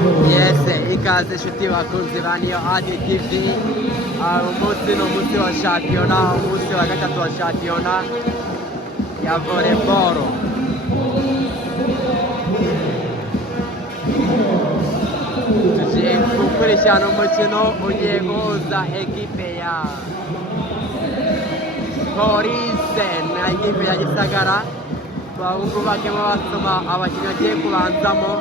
Yes, ikaze inshuti bakunzi ba Niyo Adi TV. Umunsi ni umunsi wa shampiyona, umunsi wa gatatu wa shampiyona ya volleyball. Tugiye gukurikirana umukino ugiye guhuza ekipe ya Police na ekipe ya Gisagara. Abahungu bakemo basoma abakinnyi bagiye kubanzamo.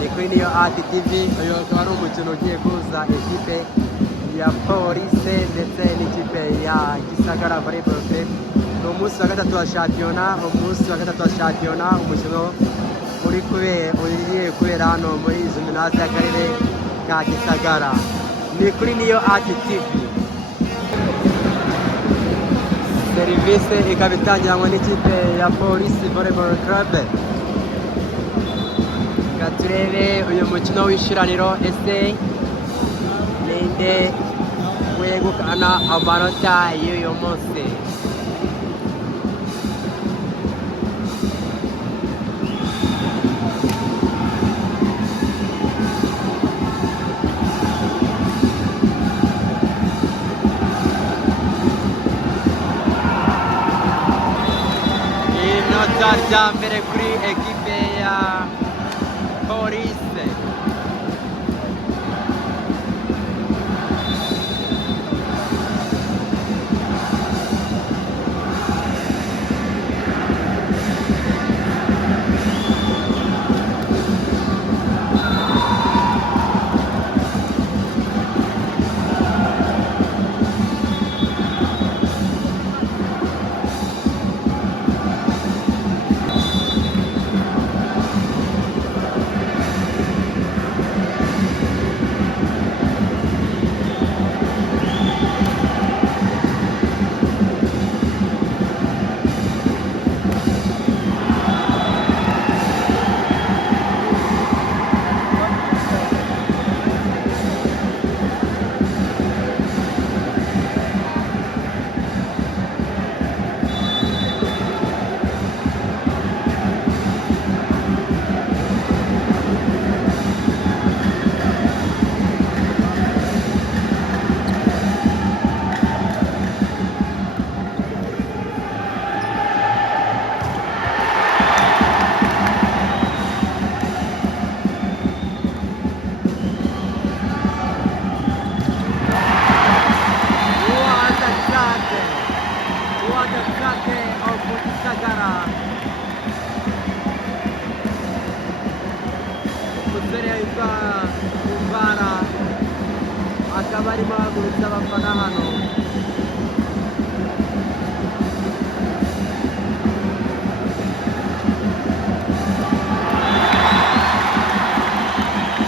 Ni kuri Niyo Adi TV. Uyu akaba ari umukino ugiye guhuza ekipe ya Police ndetse n'ikipe ya Gisagara Volleyball Club. Ni umunsi wa gatatu wa shampiyona, umukino ugiye kubera hano muri Gymnase y'akarere ka Gisagara. Ni kuri Niyo Adi TV. Serivisi ikaba itangiranywe n'ikipe ya Police Volleyball Club. Turebe uyu mukino w'ishiraniro, ese ninde wegukana amanota y'uyu munsi? Inota rya mbere kuri ekipe ya Police. What a attack of Gisagara umusore witwa Muvara akaba arimo ahagurutsa abafana hano.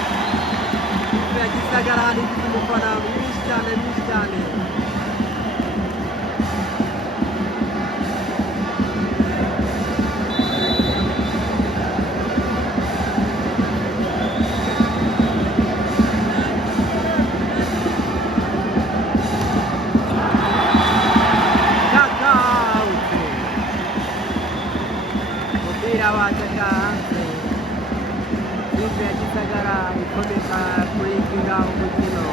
Ikipe ya Gisagara hano ifite umufana mwinshi cyane mwinshi cyane. Wajaga hanze ikipe ya Gisagara ikomeza kuyikinga umukino.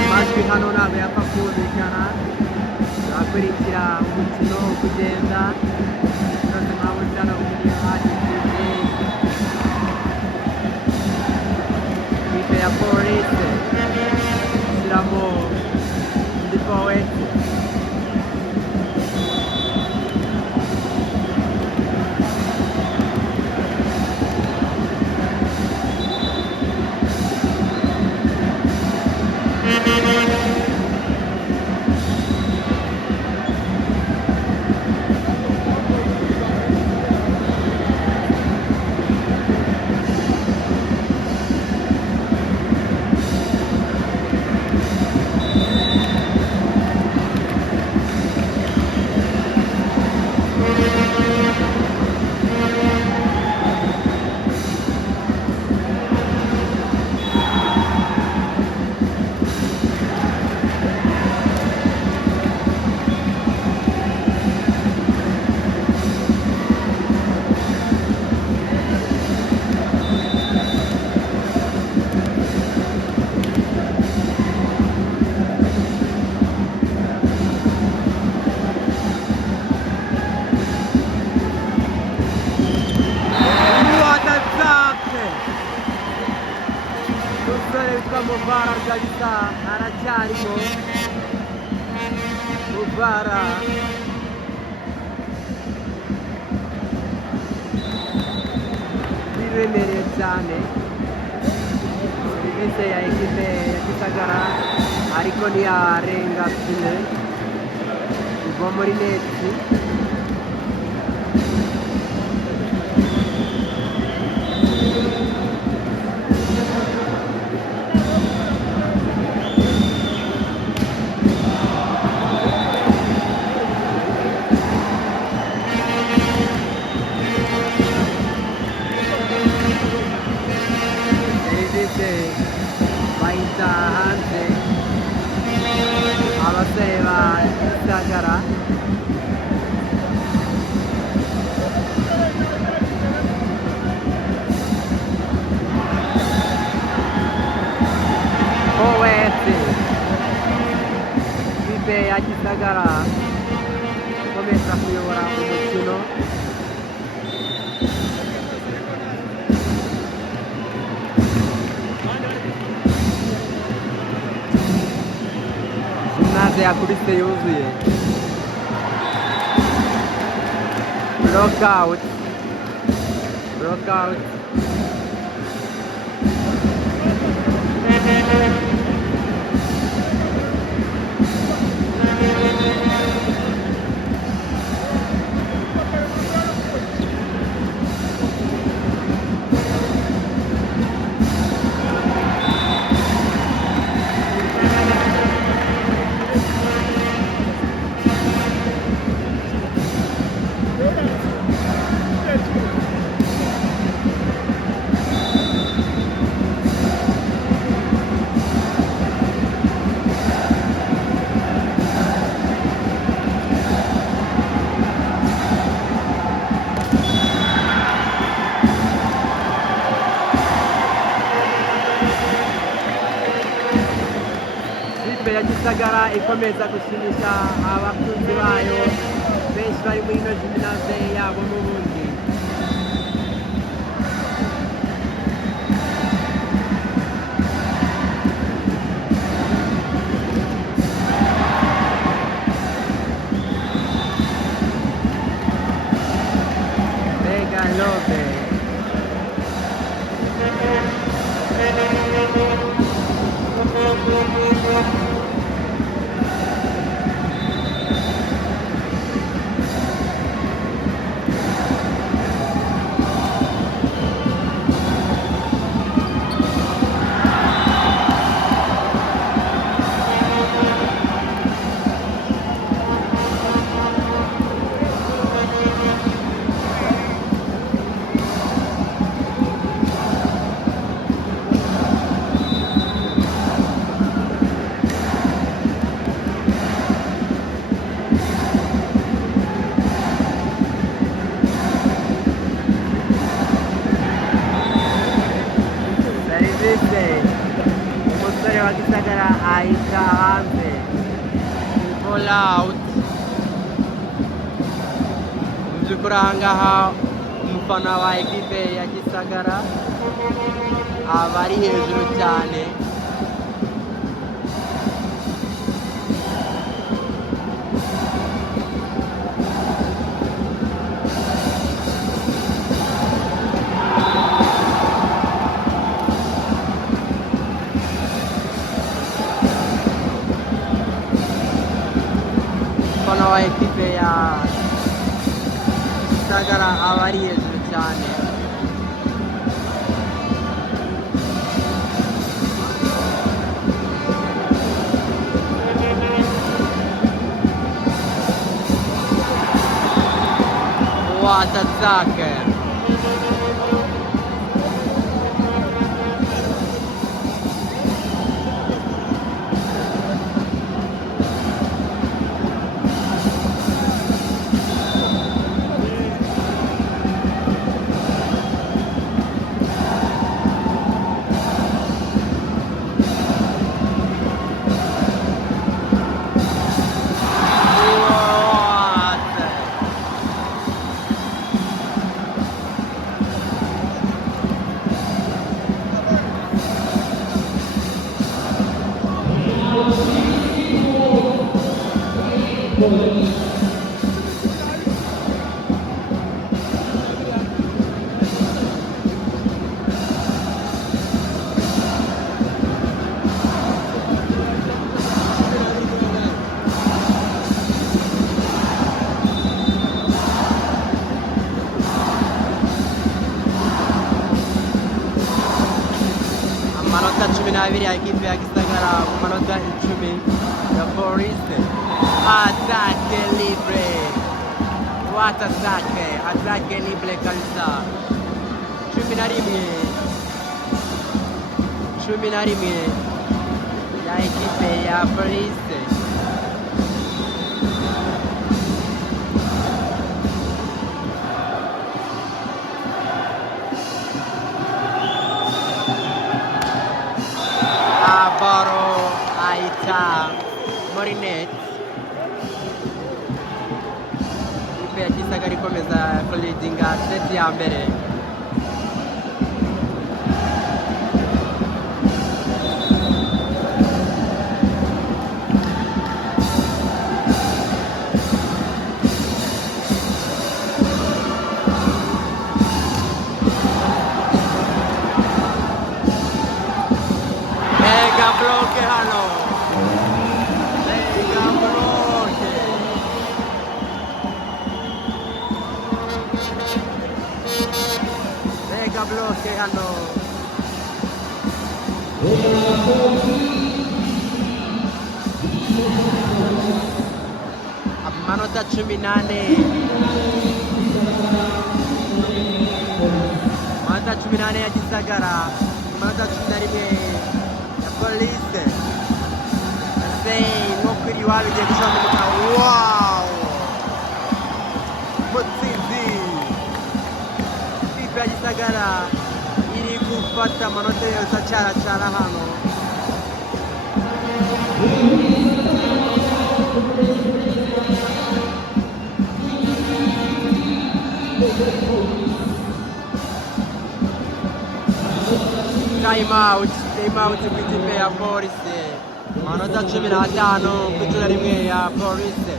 Amajwi hano ntabwo yapfa kumvikana, turakurikira umukino kugenda byose mpamvu hano kuri ADTV. Ikipe ya Polisi ishyiramo undi poweti. Umusore witwa Muvara kabisa aracyarimo. Muvara biremereye cyane serivisi ya ekipe ya Gisagara ariko ntiyarenga file iva muri neti. Bahita hanze abasore ba Gisagara. Poweti ikipe ya Gisagara ikomeza kuyobora umukino. Gimnasia yakubise yuzuye. Blockout. ikipe ya Gisagara ikomeza gushimisha abakunzi bayo benshi bari muri ino jiminaze yabo n'ubundi. Mega Love. Umusore wa Gisagara ahita hanze all out. Mu by'ukuri aha ngaha umufana wa ekipe ya Gisagara aba ari hejuru cyane. Umufana wa ekipe ya Gisagara aba ari hejuru cyane. What attack! Amanota 12 ya ekipe ya Gisagara ku manota 10 ya Police. Attaque libre. What attaque! Attaque libre kabisa. 11 ya ekipe ya Police. Baro ahita muri net. Ikipe ya Gisagara ikomeza kuridinga seti ya mbere. Bloque hano. Mega bloque. Mega bloque hano. Amanota 18. Amanota 18 ya Gisagara. Amanota 11 Police. Sei nokuri wabigiye gushaka. Wow! Mutsinzi. Ikipe ya Gisagara iri gufata amanota yose acara hano. time out ku ikipe ya polisi, amanota 15 ku icumi na rimwe ya polisi.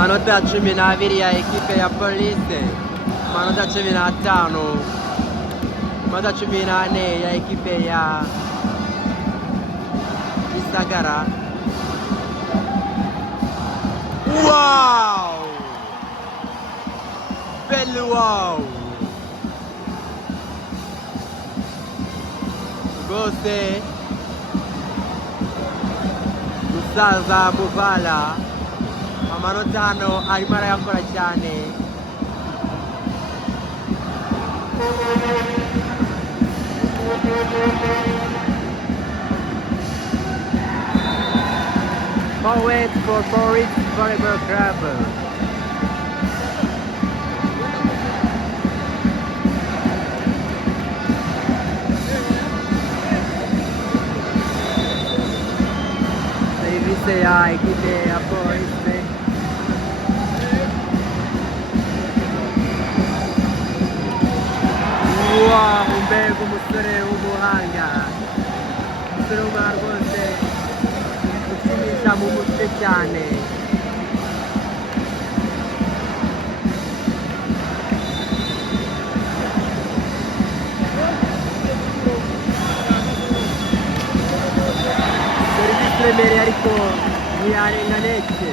Amanota 12 ya ekipe ya polisi, amanota 15, amanota 18 ya ekipe ya Gisagara. Wow! Bello wow! Rwose musaza Muvala amanota hano arimo arayakora cyane. Forward for Boris Volleyball Club. Servizio ya ekipe ya Boris. Wow, mbega umusore w'umuhanga, umusore w'umuhanga rwose ushimisha mu mutwe cyane. Serivisi iremereye ariko ntiyarenga neke.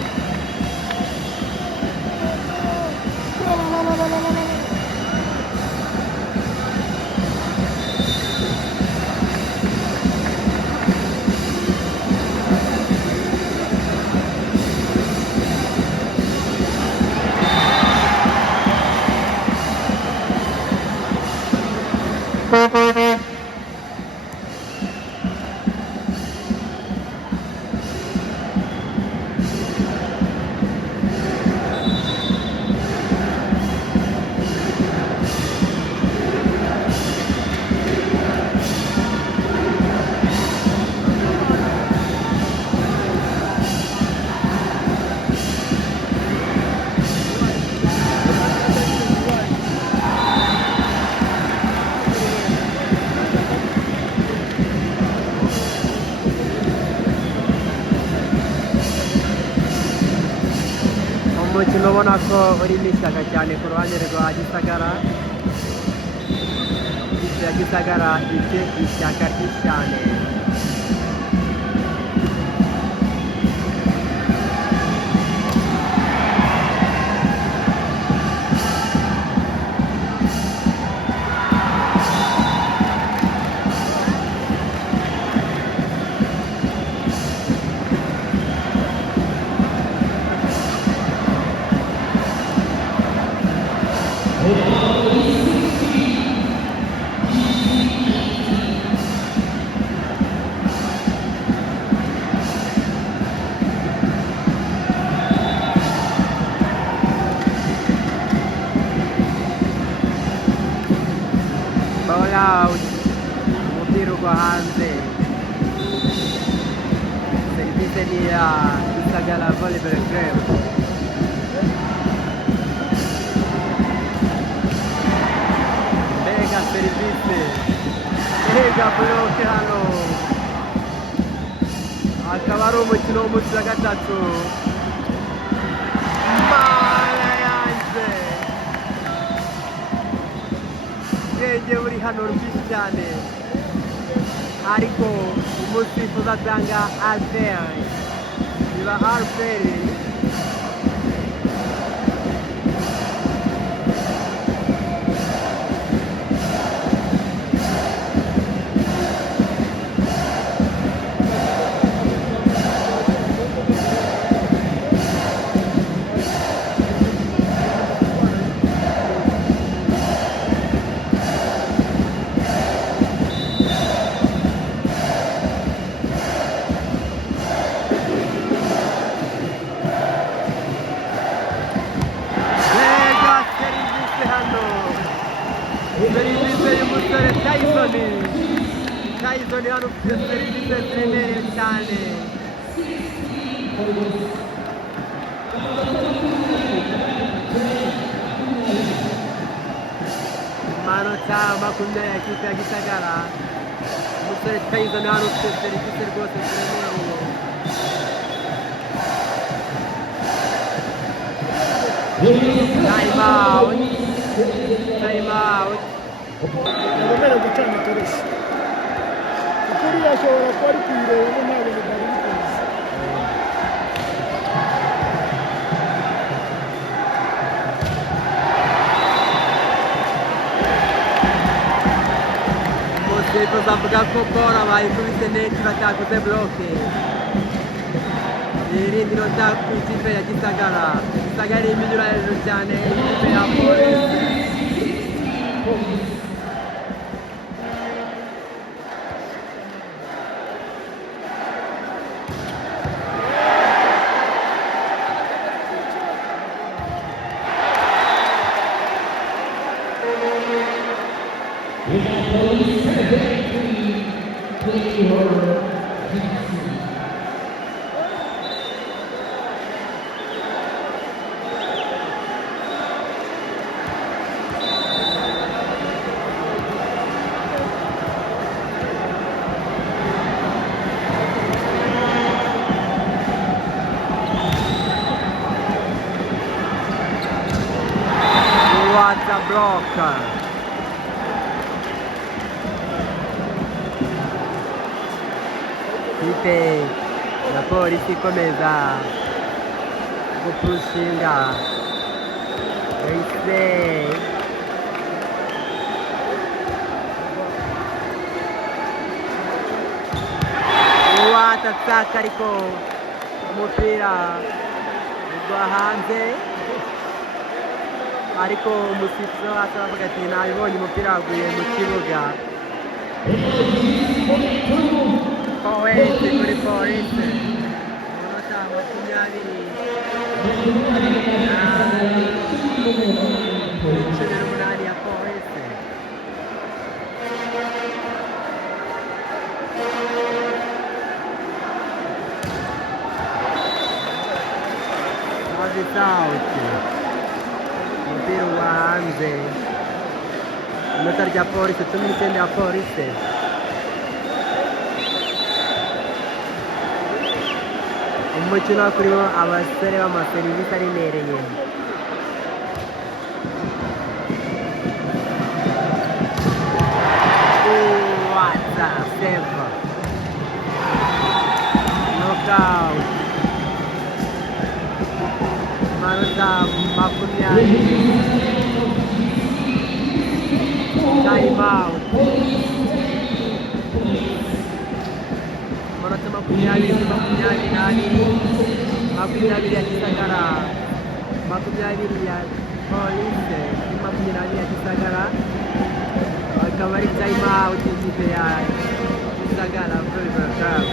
Umukino ubona ko urimo ishyaka cyane ku ruhande rwa Gisagara. Ikipe ya Gisagara ifite ishyaka ryinshi cyane. Ball out, umupira ugwa hanze. Serivisi ni ya Gisagara Volleyball Club. Mbega serivisi, mbega bloke hano. Akaba ari umukino w'umunsi wa gatatu. Mana yanjye, ubwenge buri hano rwinshi cyane, ariko umusifuzi atanga Albert, biba Albert. Tyson hano ufite serivisi ziremereye cyane. Amanota 20 ekipe ya Gisagara. Umusore Tyson hano ufite serivisi rwose ziremereye. Time out. Time out. Nagomera gucana itoroshi. Ukuri yashobora kuba ari kuyireba nta bintu byari bikoze. Umusifuzi avuga ko bora bayikubise neti batakoze bloke. Irindi nota ku ikipe ya Gisagara. Gisagara irimo inyura hejuru cyane ikipe ya Polisi. What a block! Ikipe ya Polisi ikomeza gupushinga. Yahise watataka ariko umupira ugwa hanze, ariko umusifuzi wacu aravuga ati nabibonye umupira waguye mu kibuga. Polisi kuri Polisi, amanota 28 ya Polisi. Service out. Umupira ugwa hanze. Inota rya Polisi, 19 ya Polisi. Umukino kurimo abasore b'amaserivisi aremereye. What a save! Knockout. Amanota 20. Time out. Amanota 20 ya Gisagara, 20 ya Polisi, 20 ya Gisagara. Akaba ari time out ikipe ya Gisagara Volleyball Club.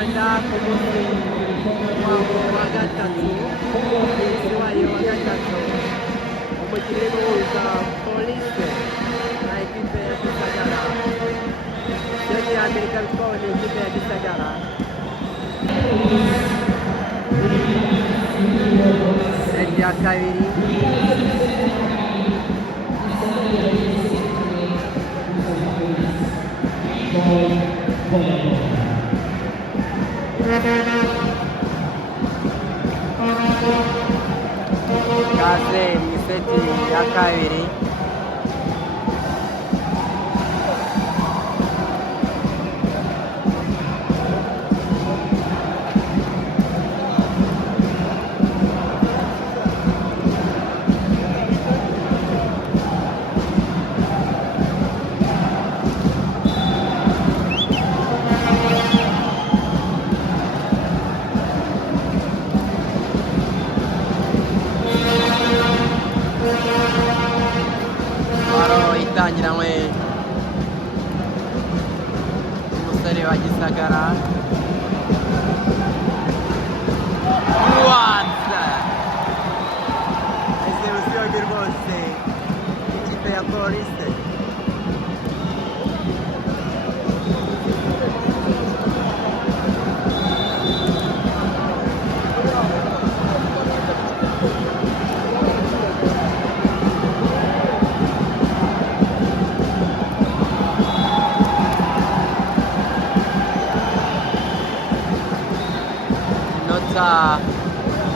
Rwanda ku munsi wabo wa gatatu umunsi wayo wa gatatu umukino uri guhuza polisi na ekipe ya Gisagara. Seti ya mbere ikaba itwawe na ekipe ya Gisagara. Seti ya kabiri kaze mu seti ya kabiri. Itangiranywe umusore wa Gisagara ese usiyoge rwose ikipe ya polisi.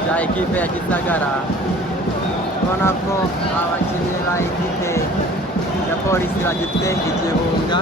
Ya ekipe ya Gisagara ubona ko abakinnyi ba ekipe ya polisi bagifite igihunga.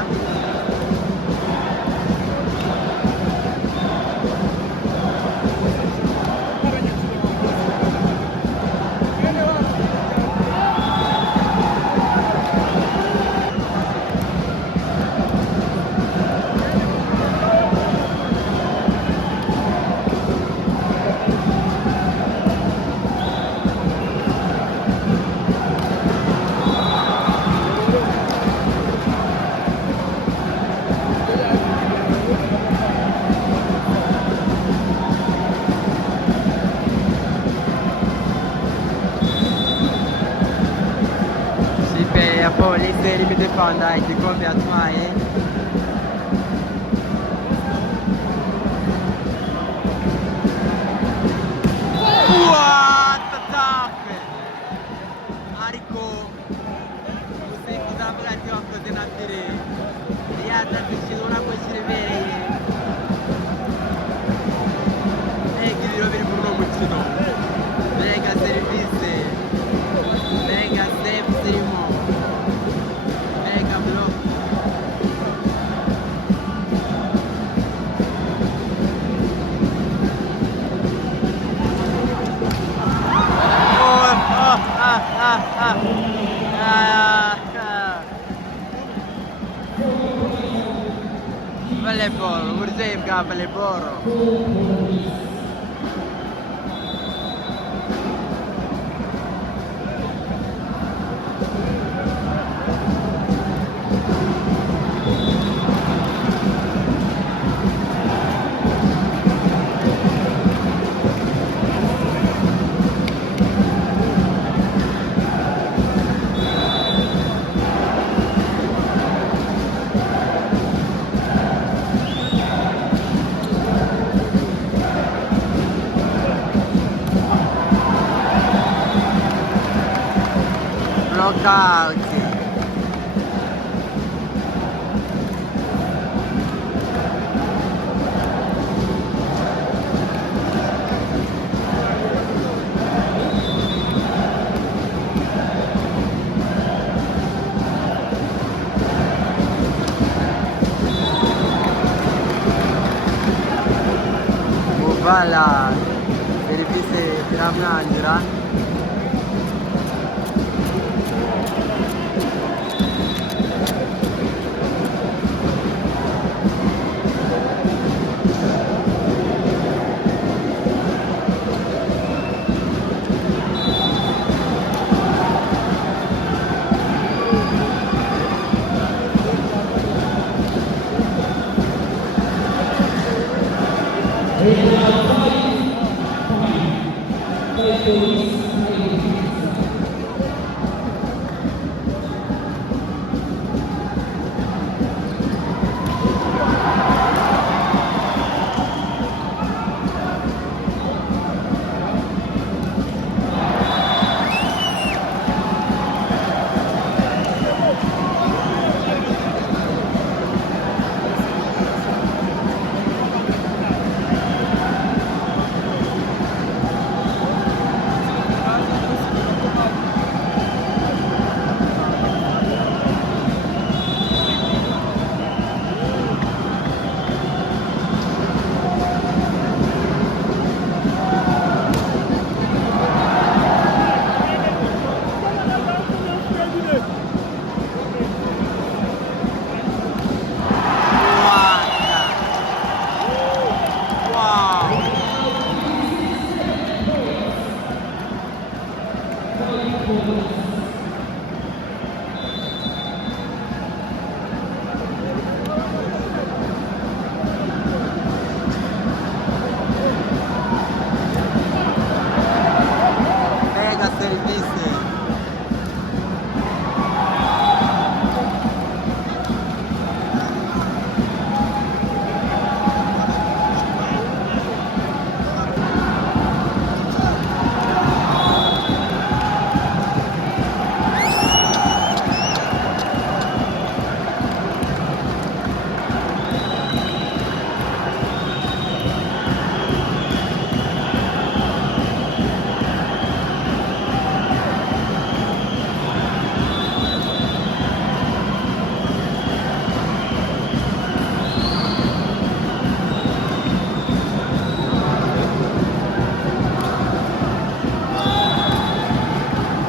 Ya polisi irimo idefanda igikombe yatwaye. Tatake ariko umusifuzi avuga ati wakoze na fire yatatu ubona ko kiremereye. Mbega ibiro biri muri uno mukino, mbega serivisi, mbega sefu zirimo, mbega block. Volleyball, uburyohe bwa volleyball. Knockout. Muvala serivisi ziramwangira. Mega service.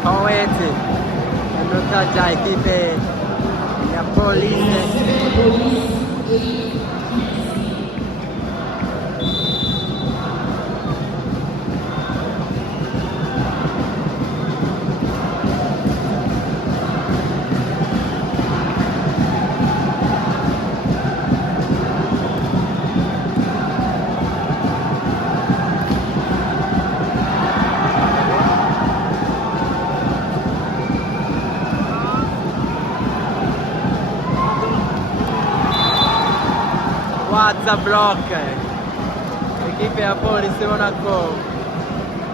Poeti, nota già equipe ya Police. What's block? Ekipe ya polisi ubona ko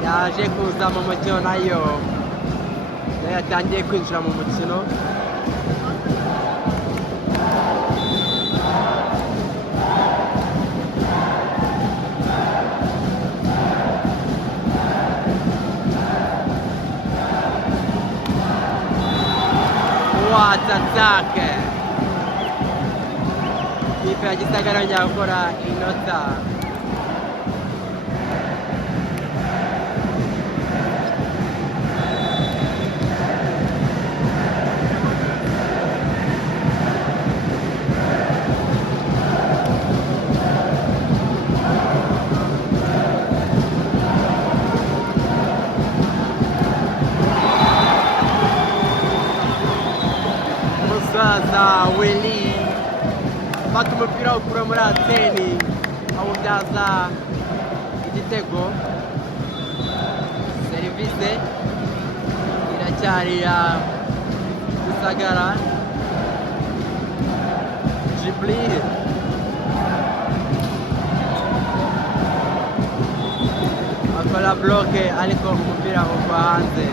yaje kuza mu mukino nayo yatangiye kwinjira mu mukino. What attack! Ikipe ya Gisagara yongera gukora inota. Musaza Willy fata umupira awukura muri anteni awubyaza igitego. Serivise iracyari ya Gisagara. Jibril akora bloke ariko umupira uva hanze.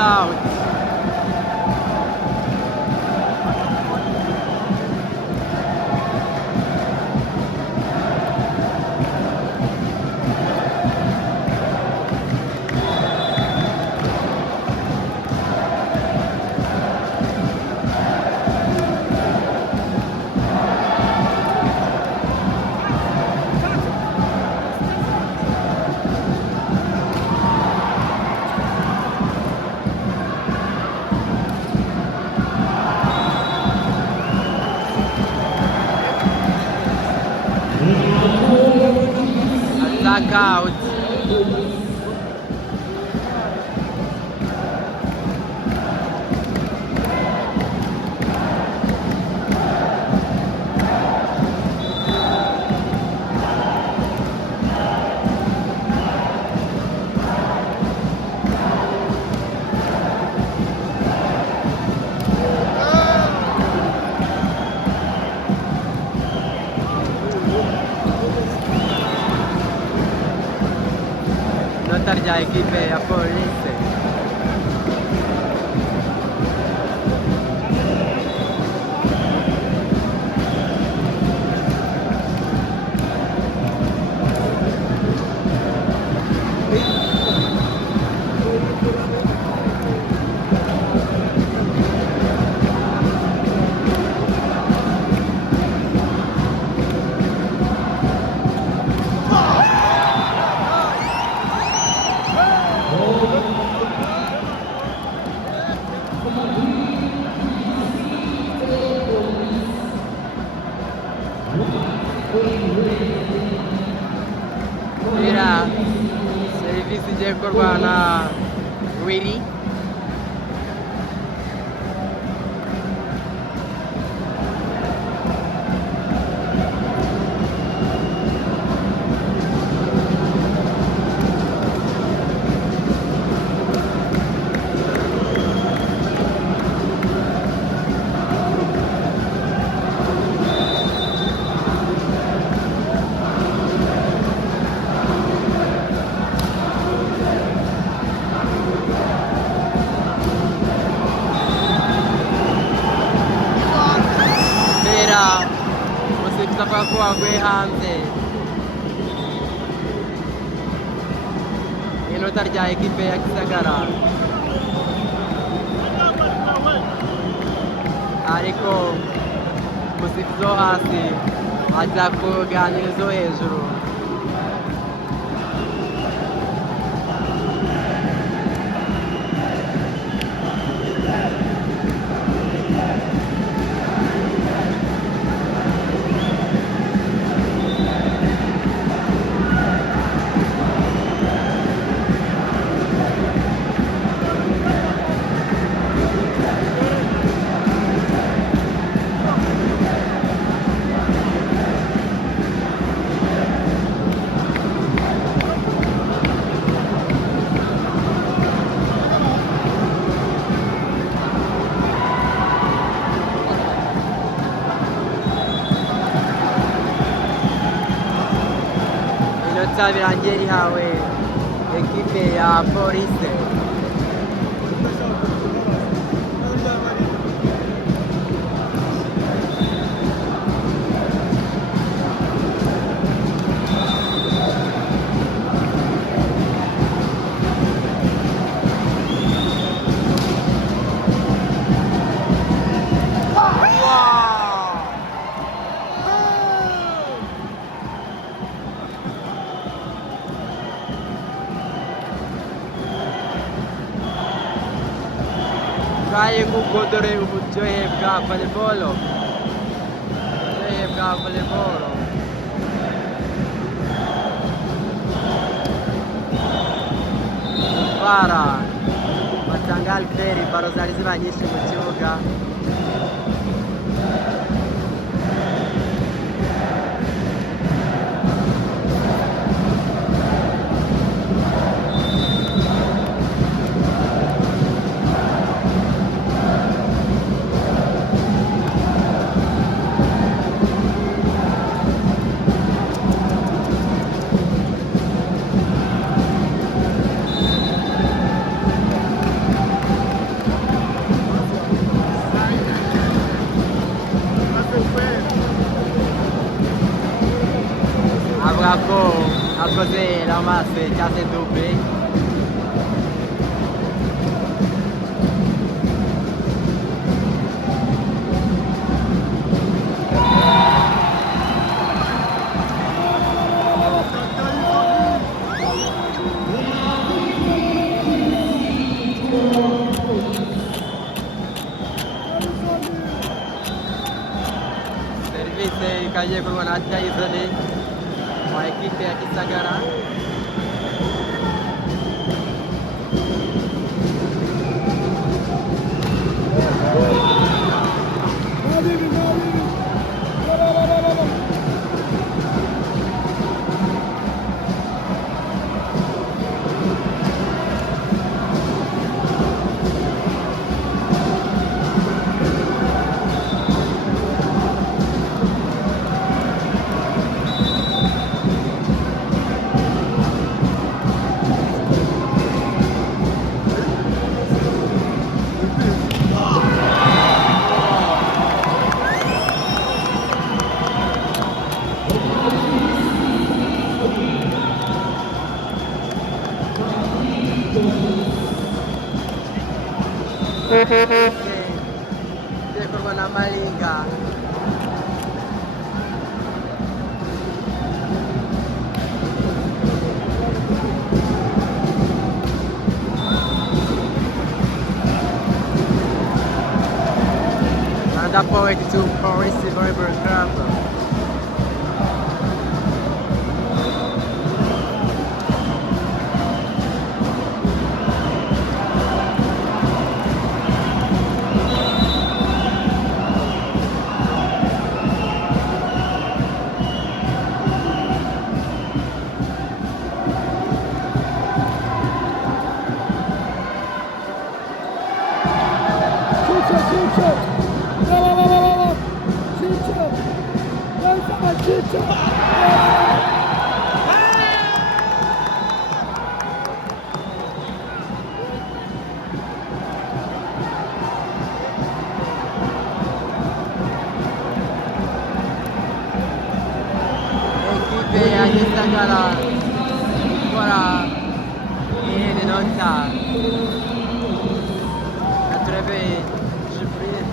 Out. knockout. Nota rya ekipe ya polisi. Era serivisi igiye gukorwa na Willy. Umusifuzi avuga ko waguye hanze. Inota rya ekipe ya Gisagara, ariko umusifuzi wo hasi ajya kuganiriza uwo hejuru. Inota birangiye rihawe ekipe ya polisi. Ngaye nguko dore uburyohe bwa volleyball. Uburyohe bwa volleyball. Bara batanga Alferi, baro zari ziba nyinshi mu kibuga. Avuga ko akoze ramase cyangwa se double. Servise ikagiye kurwana na Tayizone. wa ekipe ya Gisagara. Dikorwa na Malinga. Another point to Paris Volleyball Club. Ekipe ya Gisagara gukora iminota na turebe Jibril.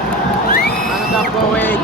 Another point.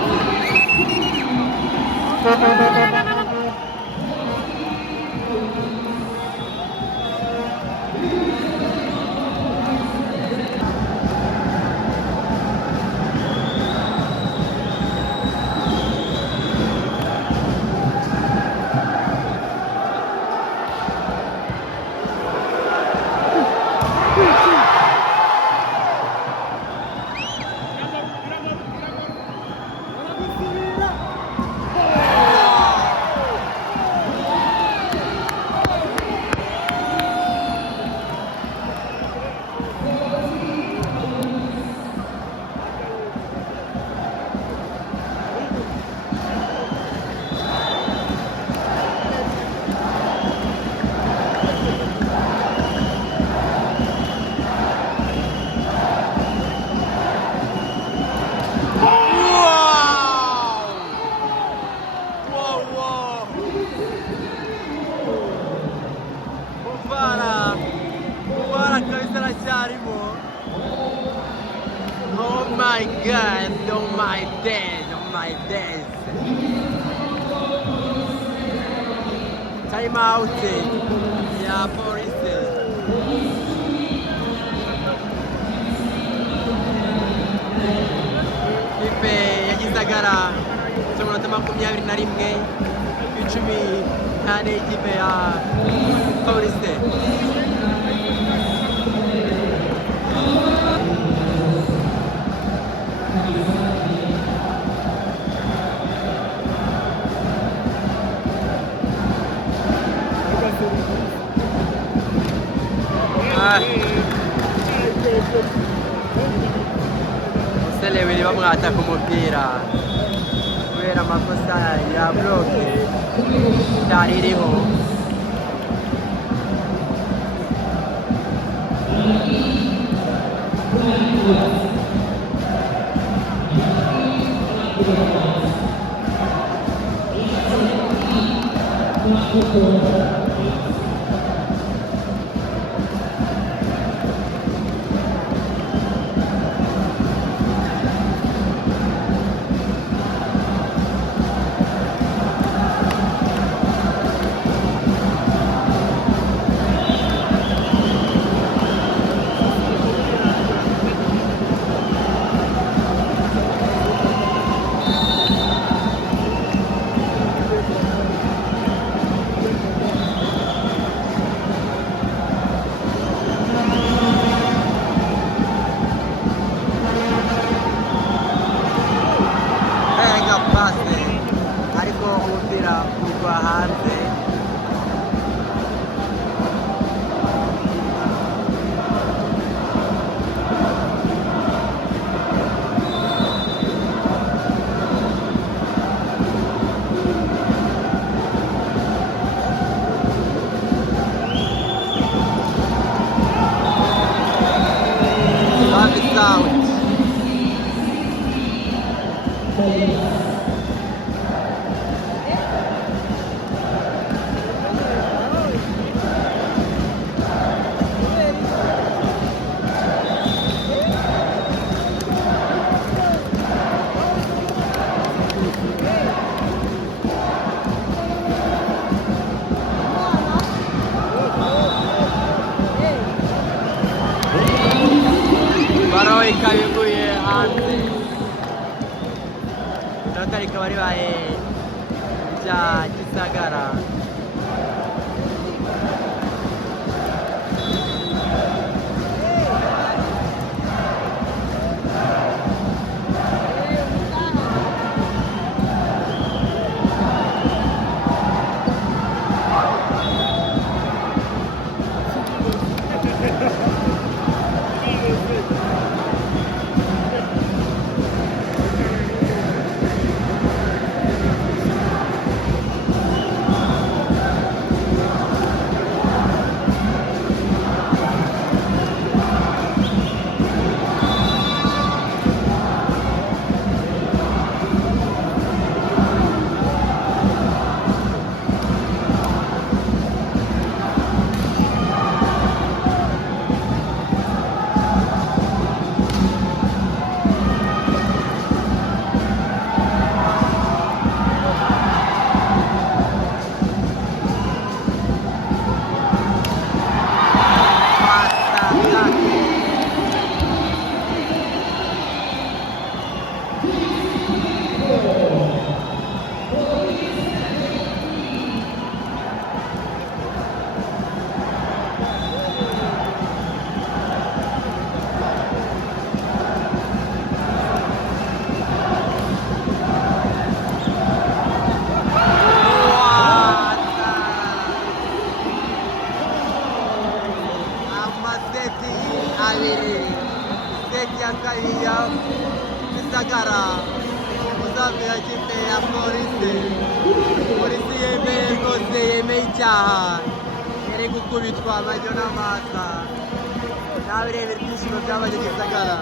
Oh my god, oh my days, oh my days. Time out. Yeah, Paris. Ikipe ya Gisagara cy'amanota 21 icumi cyane ikipe ya Paris. Selewi bamwataka umupira kubera amakosa ya bloke itari iriho. Venga passe ariko umupira ugwa hanze. Love it out. Baro ikabivuye hanze. Inota rikaba ribaye rya Gisagara. Seti ya kabiri ya Gisagara uzabwira kipe ya polisi yemeye rwose, yemeye icyaha, yari gukubitwa amajyo n'amasa. Nawe rebera ibyishimo byabaye Gisagara.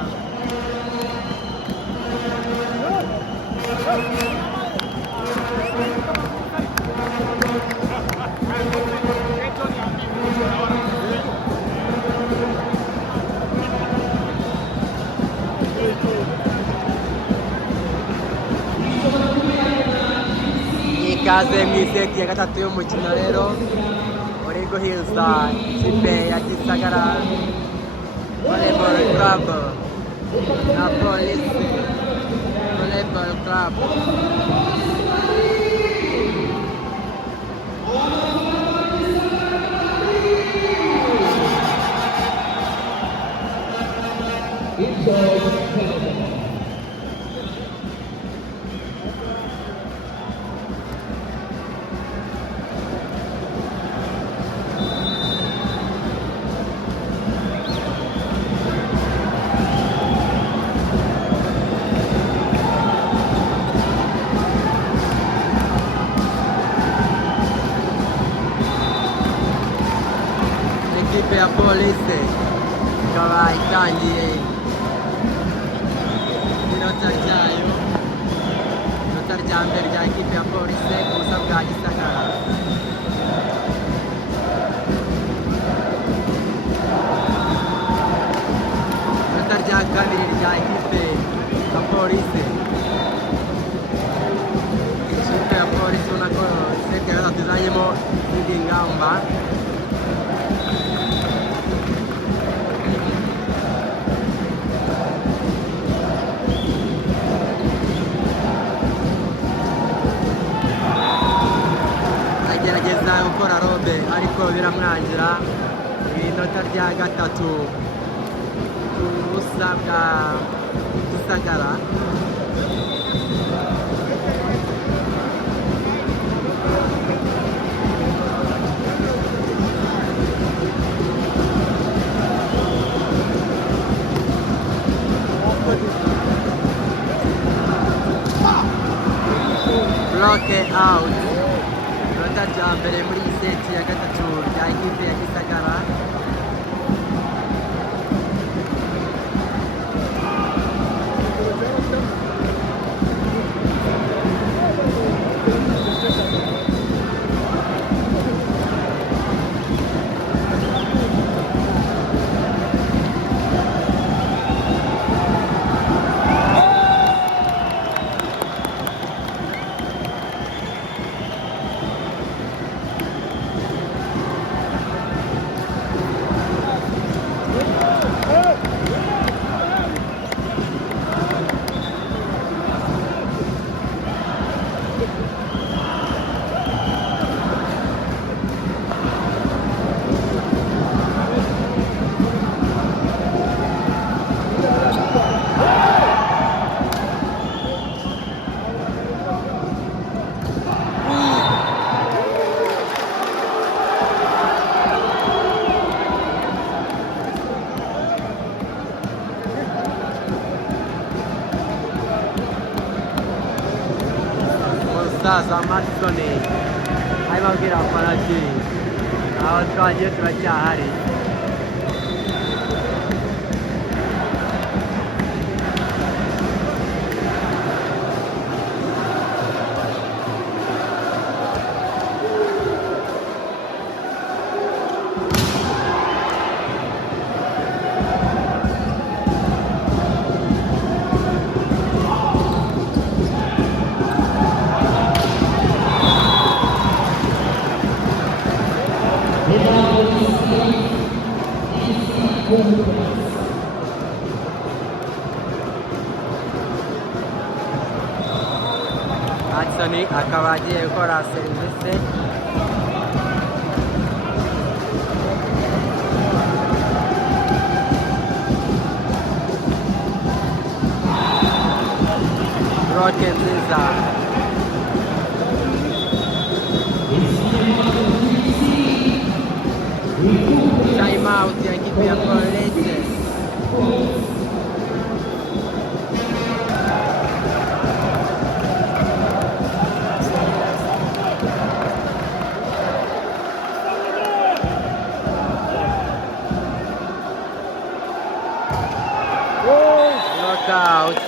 Ikaze mu iseti ya gatatu y'umukino rero uri guhiza ikipe ya Gisagara Volleyball Club na Polisi Volleyball Club. Ikipe ya Polisi ikaba itangiye inota ryayo, inota rya mbere rya ikipe ya Polisi ku busa bwa Gisagara. izindi ngamba agerageza gukora robe ariko biramwangira inota rya gatatu ku busa bwa Gisagara. Block out. Inota rya mbere muri iyi seti ya gatatu rya ekipe ya Gisagara. Umusaza Madison arimo abwira abafana ati aho twagiye turacyahari. Madison akaba agiye gukora serivisi roke nziza. Time out ya ekipe ya College. Knockout.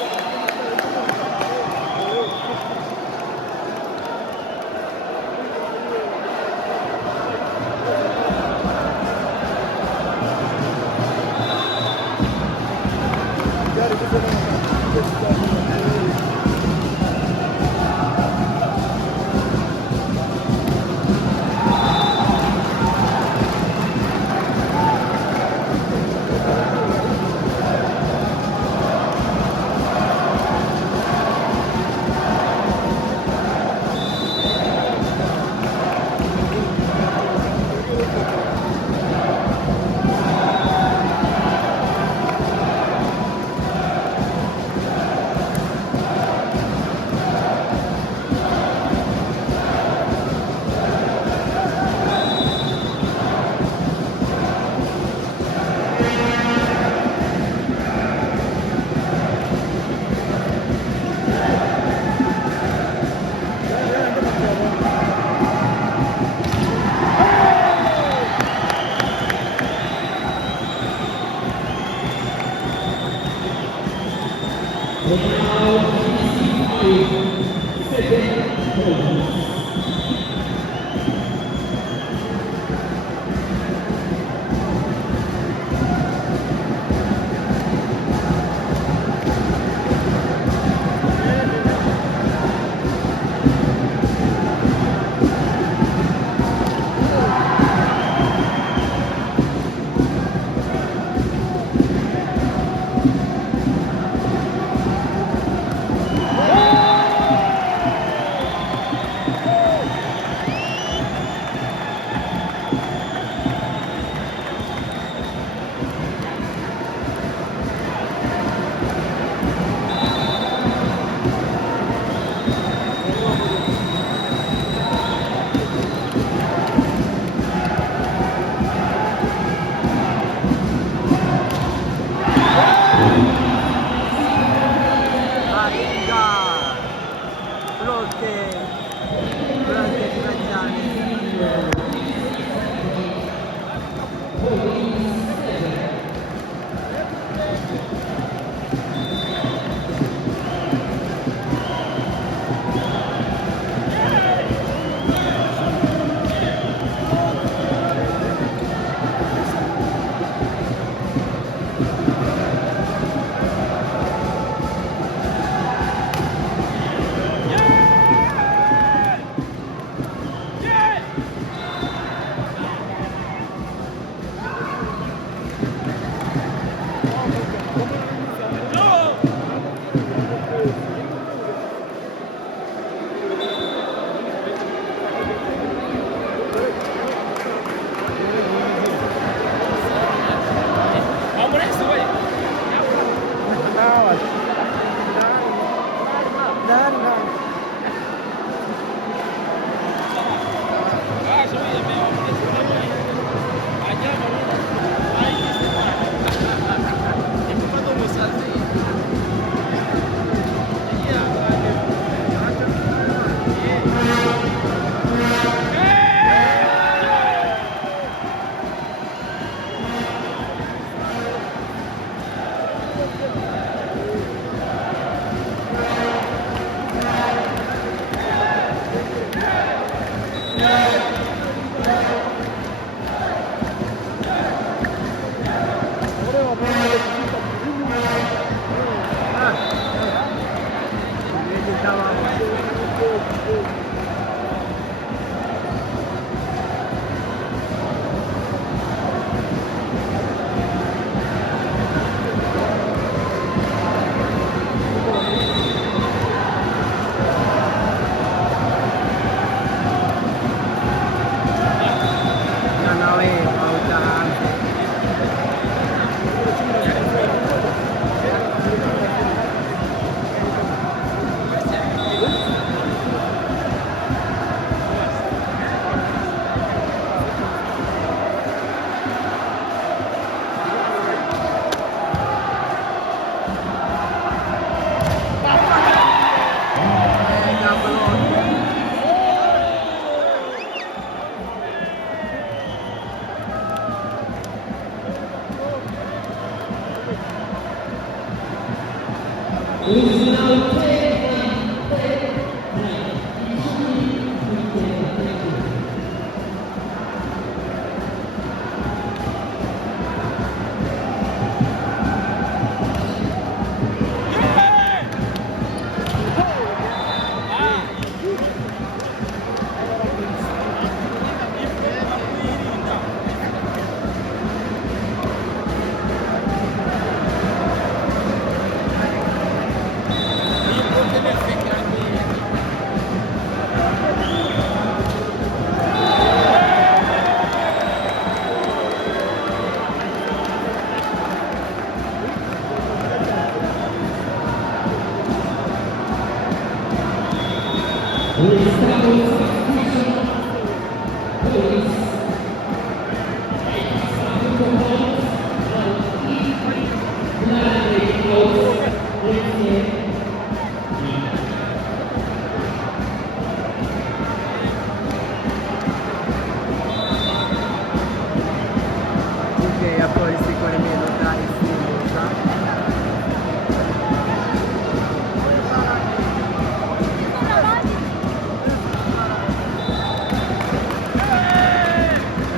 Ikipe ya polisi ikora iminota isimbuza.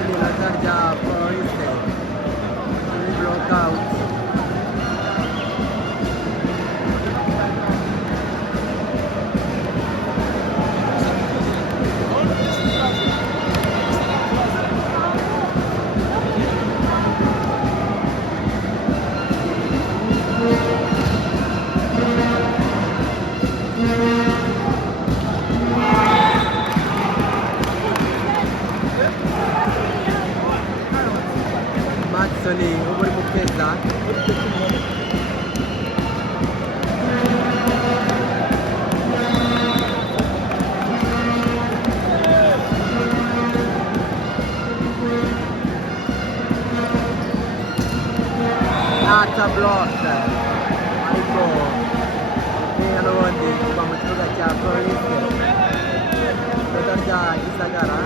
Iminota rya polisi kuri blockout. Mazzoli ubu uri mu keza. Ata block ariko umupira n'ubundi kuva mu kibuga cya polisi iminota rya Gisagara.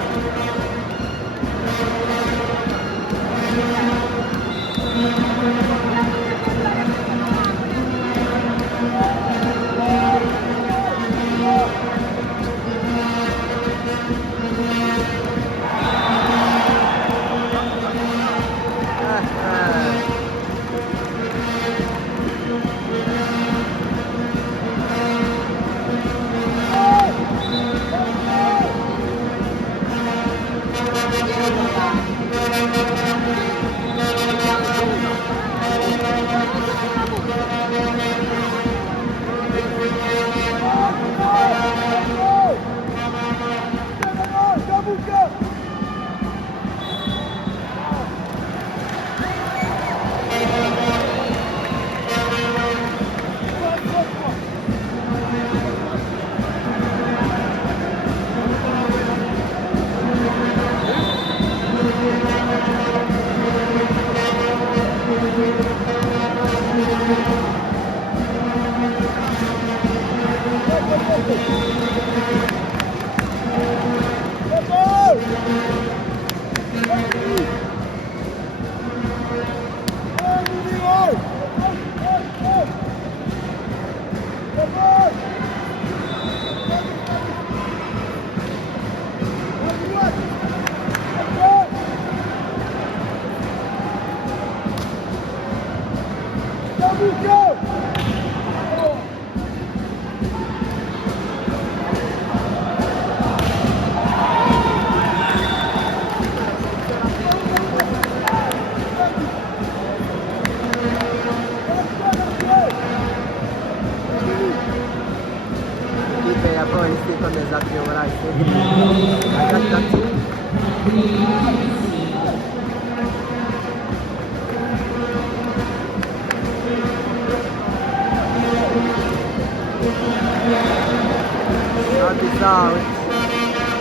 Ikipe ya polisi ikomeza kuyobora iseti ya gatatu. Shot is out.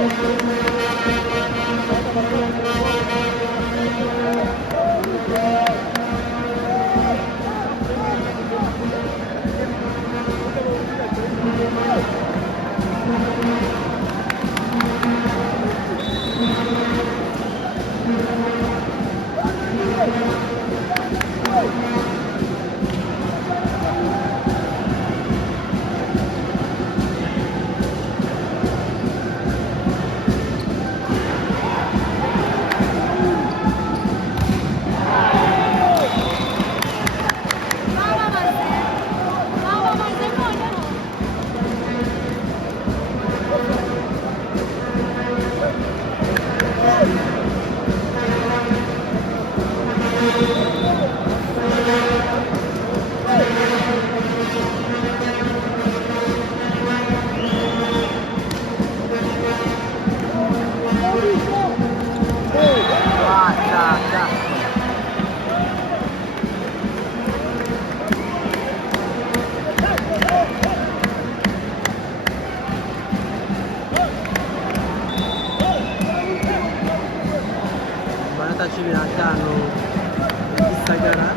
attacco. Amanota cumi n'atanu ya Gisagara.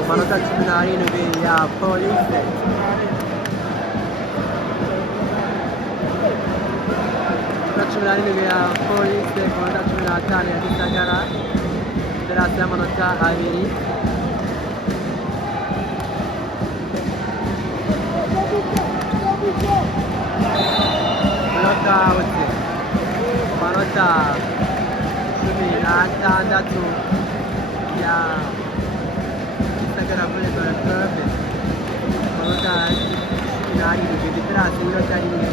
Amanota cumi n'arindwi ya Police. Amanota cumi n'arindwi ya Police ku manota cumi n'atanu ya Gisagara. Federasi y'amanota abiri. Knockout amanota cumi n'atandatu ya Gisagara Volleyball Club. Amanota cumi n'arindwi Federasi y'inota rimwe.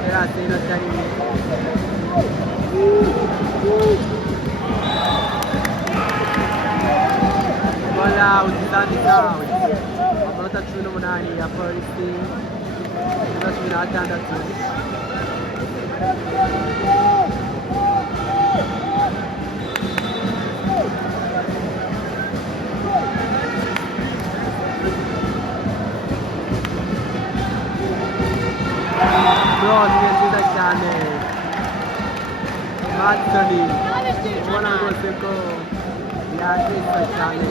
Federasi y'inota rimwe. Ball out, standing out. Amanota cumi n'umunani ya Polisi. Amanota cumi n'atandatu. Cross ni nziza cyane. Anthony ubona rwose ko yatesa cyane.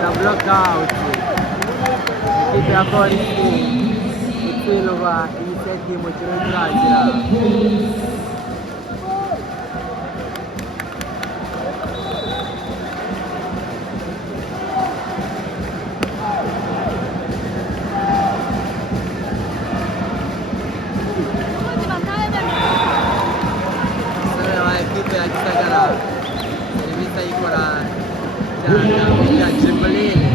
Na blockout ikipe ya Polisi itsindwa imiseti mu kirere turangira. Ekipe ya Gisagara serivisi ayikora cyane ya Jimboline.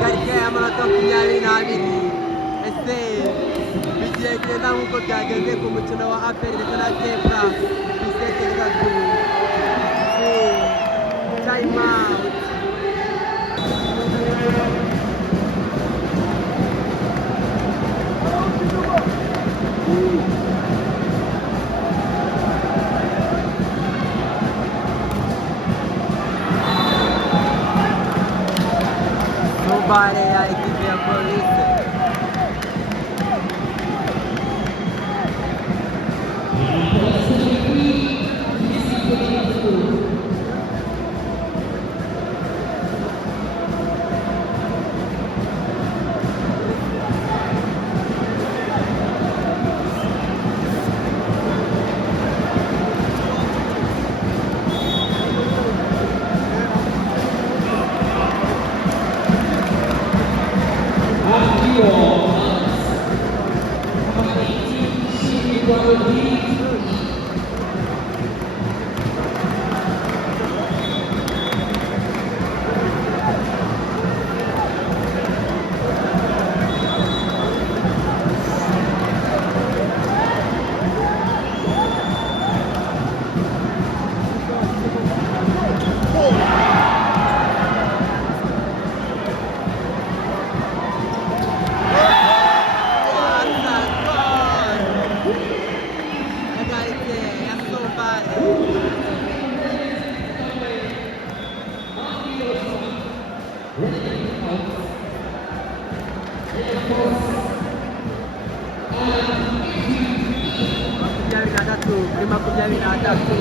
Gardien amanota makumyabiri n'abiri. Ese bigiye kugenda nk'uko byageze ku mukino wa APR ndetse na Zebra ku isete gatatu. Time out. Nobody ya ekipe ya polisi. Makumyabiri na tatu.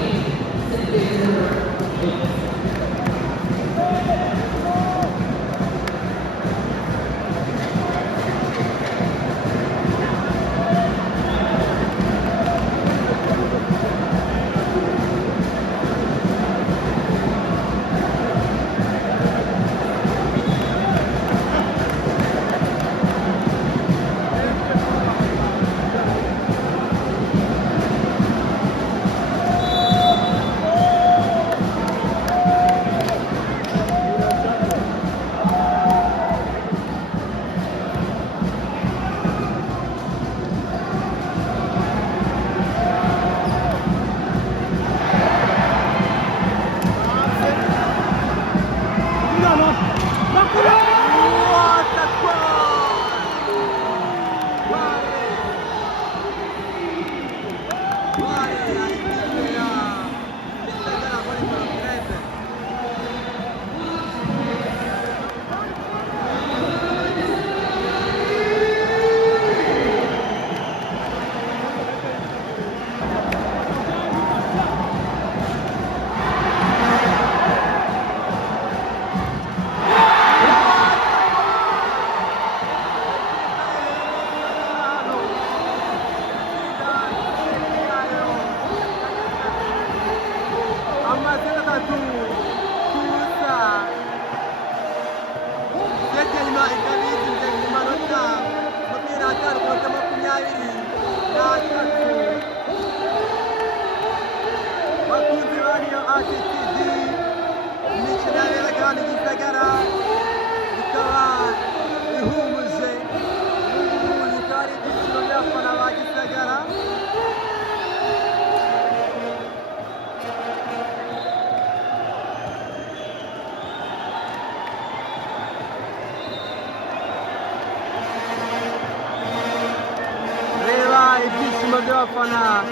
abafana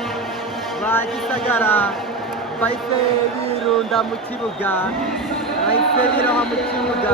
ba Gisagara bahise birunda mu kibuga bahise biroha mu kibuga